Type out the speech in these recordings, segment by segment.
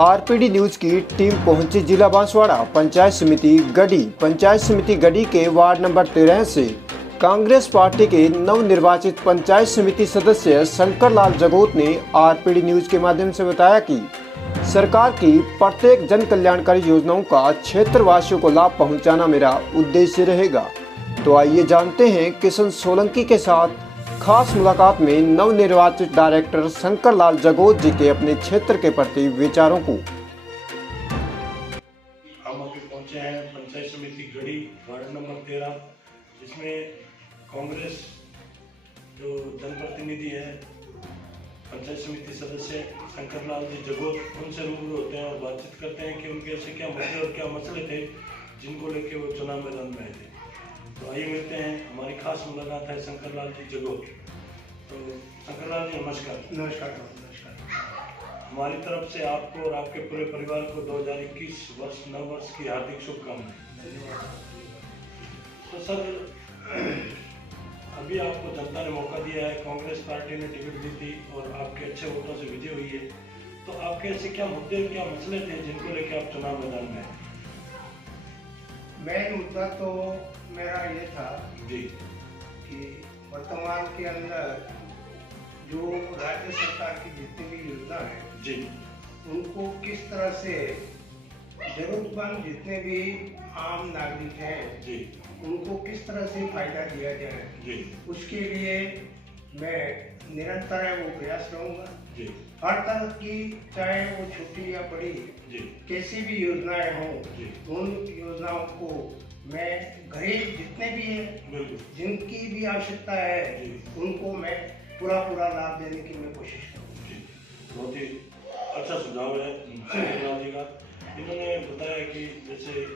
RPD news की team पहुंची जिला बांसवाड़ा पंचायत समिति गढ़ी के वार्ड नंबर 13 से कांग्रेस पार्टी के नवनिर्वाचित पंचायत समिति सदस्य शंकर लाल जगोत ने आरपीडी न्यूज के माध्यम से बताया कि सरकार की प्रत्येक जन कल्याणकारी योजनाओं का क्षेत्रवासियों को लाभ पहुंचाना मेरा उद्देश्य रहेगा। तो आइए जानते हैं किशन सोलंकी के साथ खास मुलाकात में नवनिर्वाचित डायरेक्टर शंकर लाल जगोत जी के अपने क्षेत्र के प्रति विचारों को। हम अभी पहुंचे हैं पंचायत समिति गढ़ी वार्ड नंबर 13, जिसमें कांग्रेस जो जनप्रतिनिधि है पंचायत समिति सदस्य शंकर लाल जी जगोत, उनसे रूबरू होते हैं और बातचीत करते हैं कि उनके ऐसे क्या मुद्दे और क्या मसले थे जिनको लेके वो चुनाव मैदान में आए थे। तो आइए मिलते हैं, हमारी खास मुलाकात है शंकर लाल जी जगोत। तो शंकर लाल जी नमस्कार। नमस्कार। हमारी तरफ से आपको और आपके पूरे परिवार को 2021 नव वर्ष की हार्दिक शुभकामनाएं। तो सर, अभी आपको जनता ने मौका दिया है, कांग्रेस पार्टी ने टिकट दी थी और आपके अच्छे वोटों से विजय हुई है। तो आपके ऐसे क्या मुद्दे क्या मसले थे जिनको लेकर आप चुनाव मैदान में आए? मेन मुद्दा तो मेरा ये था जी कि वर्तमान के अंदर जो राज्य सरकार की जितनी भी योजना है जी, उनको किस तरह से जरूरतमंद जितने भी आम नागरिक हैं जी, उनको किस तरह से फायदा दिया जाए जी, उसके लिए मैं निरंतर है वो प्रयास रहूँगा। जी, हर तरह की, चाहे वो छोटी या बड़ी, जी, कैसी भी योजनाएं हों, जी, उन योजनाओं को मैं गरीब जितने भी हैं, बिल्कुल, जिनकी भी आवश्यकता है, उनको मैं पूरा लाभ देने की मैं कोशिश करूँगा। जी। बहुत ही अच्छा सुझाव है शंकर लाल जी का। इन्होंने बताया कि जैसे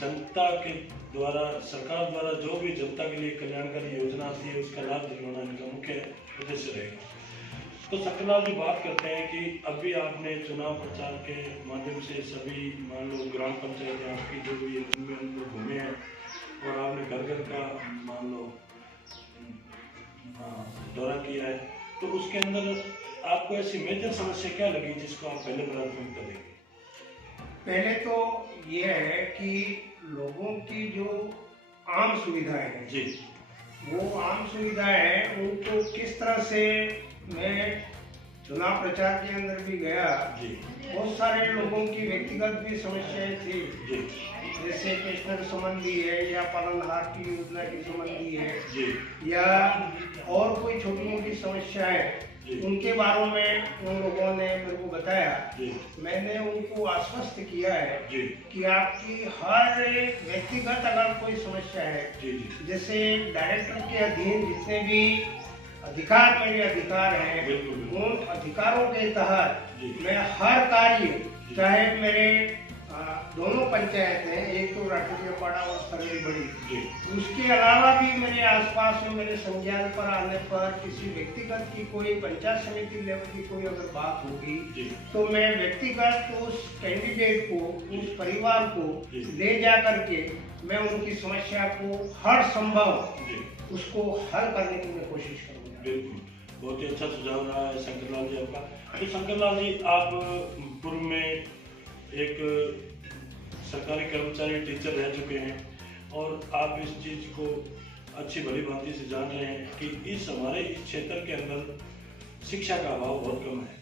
जनता के द्वारा, सरकार द्वारा जो भी जनता के लिए कल्याणकारी योजना आती है उसका लाभ दिलवाना इनका मुख्य उद्देश्य रहेगा। तो शंकर लाल जी बात करते हैं कि अभी आपने चुनाव प्रचार के माध्यम से सभी मान लो ग्राम पंचायत आपकी जो भी उनमें लोग घूमे हैं और आपने घर घर का मान लो दौरा किया है। तो उसके अंदर आपको ऐसी मेजर समस्या क्या लगी जिसको आप पहले प्राथमिकता देंगे? पहले तो ये है कि लोगों की जो आम सुविधाएं हैं जी, वो आम सुविधाएं हैं, उनको किस तरह से मैं चुनाव प्रचार के अंदर भी गया। जी, बहुत सारे लोगों की व्यक्तिगत भी समस्याएं थी, जी, जैसे पेंशनर संबंधी है या पालनहार की योजना की संबंधी है जी, या और कोई छोटी मोटी समस्याएं, उनके बारे में उन लोगों ने मेरे को बताया। मैंने उनको आश्वस्त किया है कि आपकी हर एक व्यक्तिगत अगर कोई समस्या है, जैसे डायरेक्टर के अधीन जितने भी अधिकार मेरे अधिकार हैं, उन अधिकारों के तहत मैं हर कार्य, चाहे मेरे दोनों पंचायत हैं, एक तो राष्ट्रीय पाड़ा और सरगरी बड़ी, उसके अलावा भी मेरे आसपास में मेरे संज्ञान पर आने पर किसी व्यक्तिगत की कोई पंचायत समिति लेवल की कोई अगर बात होगी तो मैं व्यक्तिगत उस कैंडिडेट को, उस परिवार को ले जा करके मैं उनकी समस्या को हर संभव उसको हल करने की मैं कोशिश करूँगा। बिल्कुल, बहुत ही अच्छा सुझाव रहा है शंकर लाल जी आपका। तो शंकर लाल जी, आप पूर्व में एक सरकारी कर्मचारी टीचर रह चुके हैं और आप इस चीज को अच्छी भली भांति से जान रहे हैं कि हमारे इस क्षेत्र के अंदर शिक्षा का अभाव बहुत कम है।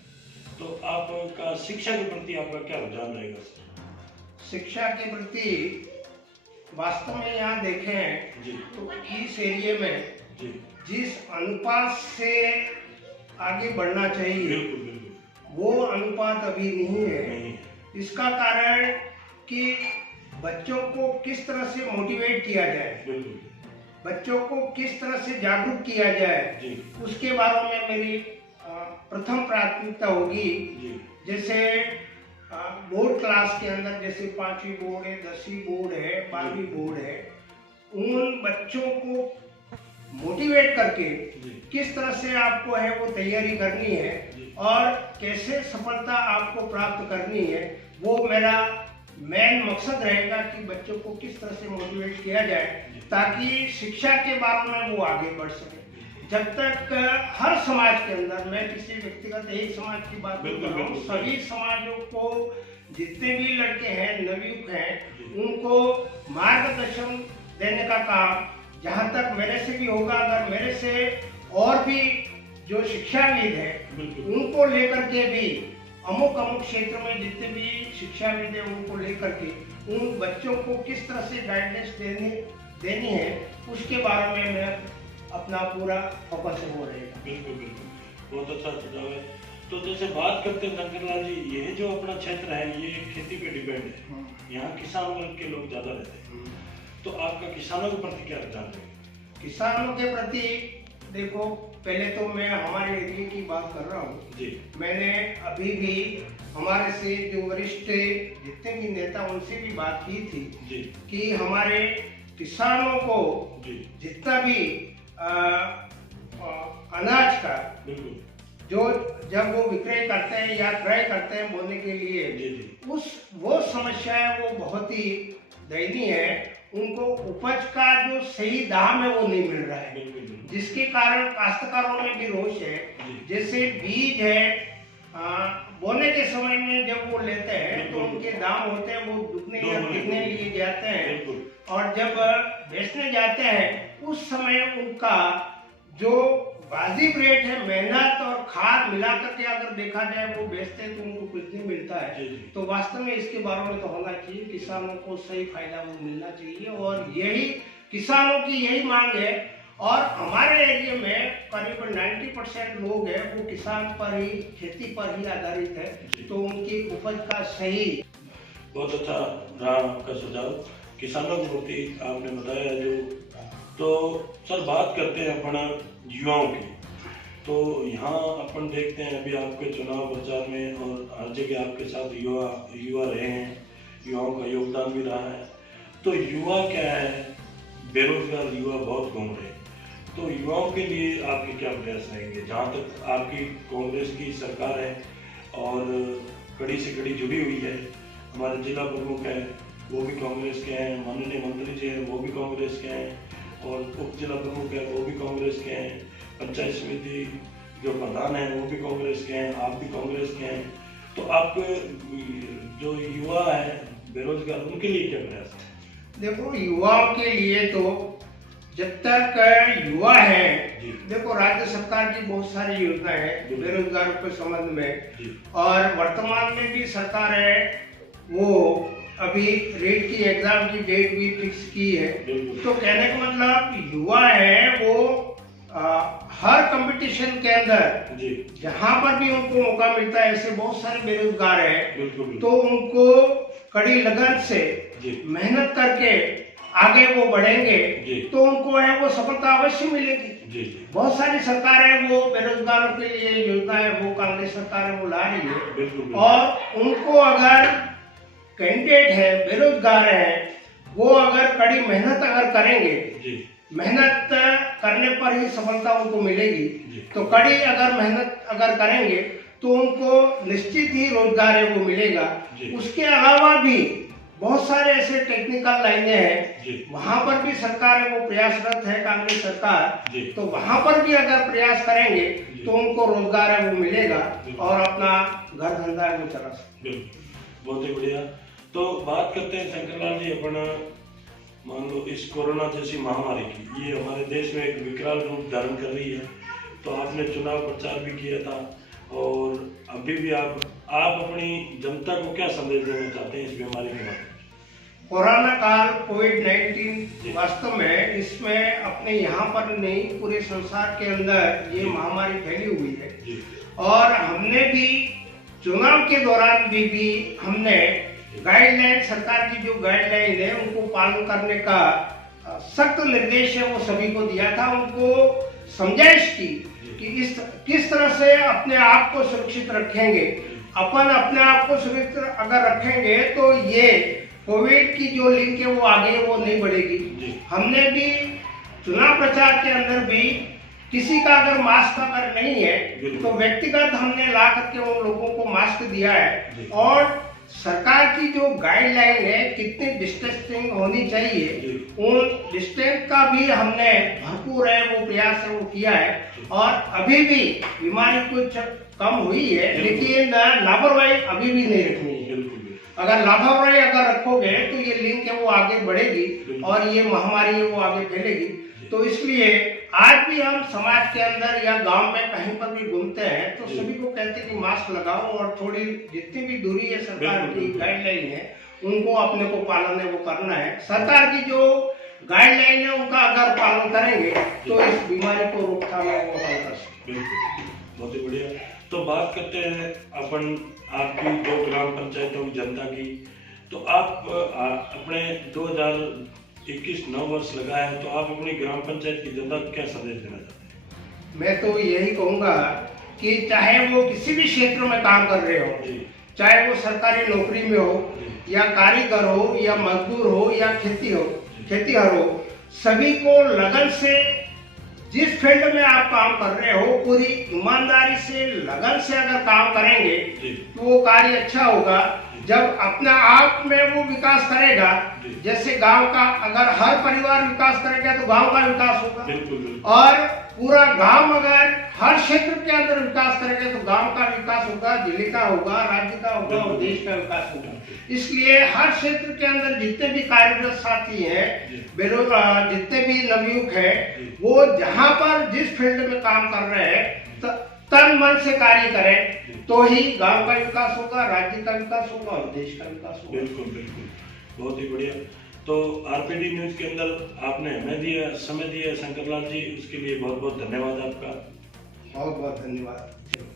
तो आपका शिक्षा के प्रति आपका क्या रुझान रहेगा? शिक्षा के प्रति वास्तव में यहाँ देखें जी, तो इस एरिया में जी, जिस अनुपात से आगे बढ़ना चाहिए, बिल्कुल, बिल्कुल, वो अनुपात अभी नहीं है। इसका कारण कि बच्चों को किस तरह से मोटिवेट किया जाए, बच्चों को किस तरह से जागरूक किया जाए, उसके बारे में मेरी प्रथम प्राथमिकता होगी। जैसे बोर्ड क्लास के अंदर, जैसे 5वीं बोर्ड है, 10वीं बोर्ड है, 12वीं बोर्ड है, उन बच्चों को मोटिवेट करके किस तरह से आपको है वो तैयारी करनी है और कैसे सफलता आपको प्राप्त करनी है, वो मेरा मेन मकसद रहेगा कि बच्चों को किस तरह से मोटिवेट किया जाए ताकि शिक्षा के बारे में वो आगे बढ़ सके। जब तक हर समाज के अंदर, मैं किसी व्यक्तिगत एक समाज की बात नहीं कर रहा हूँ, सभी समाजों को जितने भी लड़के हैं, नवयुवक हैं, उनको मार्गदर्शन देने का काम जहाँ तक मेरे से भी होगा, अगर मेरे से और भी जो शिक्षाविद है उनको लेकर के भी अमुक क्षेत्र में जितने भी शिक्षाविद है उनको लेकर के उन बच्चों को किस तरह से गाइडेंस देनी है, उसके बारे में मैं अपना पूरा फोकस हो रहेगा। बिल्कुल बिल्कुल, बहुत अच्छा सुझाव है। तो जैसे बात करते हैं शंकरलाल जी, ये जो अपना क्षेत्र है ये खेती पे डिपेंड है, यहाँ किसान वर्ग के लोग ज्यादा रहते हैं, तो आपका किसानों के प्रति क्या विचार है? किसानों के प्रति देखो, पहले तो मैं हमारे एरिया की बात कर रहा हूँ जी। मैंने अभी भी हमारे से जो वरिष्ठ जितने भी नेता उनसे भी बात की थी जी, कि हमारे किसानों को जितना भी अनाज का जो जब वो विक्रय करते हैं या क्रय करते हैं बोने के लिए, वो समस्या है, वो बहुत ही दयनीय है। उनको उपज का जो सही दाम है वो नहीं मिल रहा है, जिसके कारण काश्तकारों में भी रोष है। जैसे बीज है, बोने के समय में जब वो लेते हैं तो उनके दाम होते हैं, वो दुगने या तिगने लिए जाते हैं, और जब बेचने जाते हैं उस समय उनका जो वाजिब रेट है, मेहनत और खाद मिलाकर के अगर देखा जाए वो बेचते हैं तो उनको कुछ नहीं मिलता है। तो वास्तव में इसके बारे में तो होना चाहिए, किसानों को सही फायदा वो मिलना चाहिए, और यही किसानों की यही मांग है। और हमारे एरिया में करीबन 90% लोग हैं वो किसान पर ही, खेती पर ही आधारित है, तो उनकी उपज का सही। बहुत अच्छा रहा आपका सुझाव, किसानों के प्रति आपने बताया जो। तो सर बात करते हैं अपना युवाओं की। तो यहाँ अपन देखते हैं अभी आपके चुनाव प्रचार में और हर जगह आपके साथ युवा रहे हैं, युवाओं का योगदान भी रहा है। तो युवा क्या है, बेरोजगार युवा बहुत घूम रहे हैं, तो युवाओं के लिए आपके क्या प्रयास रहेंगे? जहाँ तक आपकी कांग्रेस की सरकार है और कड़ी से कड़ी जुड़ी हुई है, हमारे जिला प्रमुख हैं वो भी कांग्रेस के हैं, माननीय मंत्री जी हैं वो भी कांग्रेस के हैं, और उप जिला प्रमुख है वो भी कांग्रेस के हैं, पंचायत समिति जो प्रधान है वो भी कांग्रेस के हैं, आप भी कांग्रेस के हैं। तो आपके जो युवा है बेरोजगार, उनके लिए क्या प्रयास है? देखो, युवाओं के लिए तो जब तक युवा है, देखो राज्य सरकार की बहुत सारी योजनाएं हैं बेरोजगारों के संबंध में, और वर्तमान में भी सरकार है वो अभी रेट की एग्जाम की डेट भी फिक्स की है। तो कहने का मतलब युवा है वो हर कंपटीशन के अंदर जहां पर भी उनको मौका मिलता है, ऐसे बहुत सारे बेरोजगार हैं, तो उनको कड़ी लगन से मेहनत करके आगे वो बढ़ेंगे तो उनको है वो सफलता अवश्य मिलेगी। बहुत सारी सरकारें वो बेरोजगारों के लिए योजनाएं वो कांग्रेस सरकार वो ला रही है, और उनको अगर कैंडिडेट है, बेरोजगार है, वो अगर कड़ी मेहनत अगर करेंगे, मेहनत करने पर ही सफलता उनको मिलेगी। तो कड़ी अगर मेहनत अगर करेंगे तो उनको निश्चित ही रोजगार है वो मिलेगा। उसके अलावा भी बहुत सारे ऐसे टेक्निकल लाइनें हैं, वहां पर भी सरकार है वो प्रयासरत है, कांग्रेस सरकार, तो वहां पर भी अगर प्रयास करेंगे तो उनको रोजगार है वो मिलेगा और अपना घर धंधा है वो चला सकते। बहुत ही बढ़िया। तो बात करते हैं शंकरलाल जी, अपना मान लो इस कोरोना जैसी महामारी की, ये हमारे देश में एक विकराल रूप धारण कर रही है, तो आपने चुनाव प्रचार भी किया था और अभी भी आप अपनी जनता को क्या संदेश देना चाहते हैं इस बीमारी के बारे में? कोरोना काल कोविड-19 वास्तव में इसमें अपने यहाँ पर नहीं पूरे संसार के अंदर ये महामारी फैली हुई है, और हमने भी चुनाव के दौरान भी हमने गाइडलाइन, सरकार की जो गाइडलाइन है उनको पालन करने का सख्त निर्देश है वो सभी को दिया था। उनको समझाइश की कि किस तरह से अपने आप को सुरक्षित रखेंगे। अपन अपने आप को सुरक्षित अगर रखेंगे तो ये कोविड की जो लिंक है वो आगे वो नहीं बढ़ेगी। हमने भी चुनाव प्रचार के अंदर भी किसी का अगर मास्क अगर नहीं है तो व्यक्तिगत हमने ला करके उन लोगों को मास्क दिया है, और सरकार की जो गाइडलाइन है कितनी डिस्टेंसिंग होनी चाहिए उन डिस्टेंस का भी हमने भरपूर है वो प्रयास है वो किया है, और अभी भी बीमारी कुछ कम हुई है, लेकिन लापरवाही अभी भी नहीं रखनी है। अगर लापरवाही अगर रखोगे तो ये लिंक है वो आगे बढ़ेगी और ये महामारी है वो आगे फैलेगी। तो इसलिए आज भी हम समाज के अंदर या गांव में कहीं पर भी घूमते हैं तो सभी को कहते हैं कि मास्क लगाओ और थोड़ी जितनी भी दूरी है सरकार की गाइडलाइन है उनको अपने को पालन है वो करना है। सरकार की जो गाइडलाइन है उनका अगर पालन करेंगे तो इस बीमारी को रोकथाम है वो हम कर सकते हैं। बहुत ही बढ़िया। तो बात करते हैं अपन आपकी 2 ग्राम पंचायतों की जनता की। तो आप अपने 2021 9 वर्ष लगा है, तो आप अपनी ग्राम पंचायत की जनता को क्या संदेश देना चाहते हैं? मैं तो यही कहूँगा कि चाहे वो किसी भी क्षेत्र में काम कर रहे हो, चाहे वो सरकारी नौकरी में हो या कारीगर हो या मजदूर हो या खेतीहर हो, सभी को लगन से जिस फील्ड में आप काम कर रहे हो पूरी ईमानदारी से लगन से अगर काम करेंगे तो वो कार्य अच्छा होगा। जब अपना आप में वो विकास करेगा, जैसे गांव का अगर हर परिवार विकास करेगा तो गांव का विकास होगा, और पूरा गांव अगर हर क्षेत्र के अंदर विकास करेगा तो गांव का विकास होगा, जिले का होगा, राज्य का होगा और देश का विकास होगा। इसलिए हर क्षेत्र के अंदर जितने भी कार्यरत साथी हैं, बेरोजगार जितने भी नवयुवक हैं, वो जहां पर जिस फील्ड में काम कर रहे हैं तन मन से कार्य करें तो ही गांव का विकास होगा, राज्य का विकास होगा और देश का विकास होगा। बिल्कुल बिल्कुल, बहुत ही बढ़िया। तो आरपीडी न्यूज के अंदर आपने हमें दिया समय दिया शंकर लाल जी, उसके लिए बहुत बहुत धन्यवाद आपका। बहुत बहुत धन्यवाद।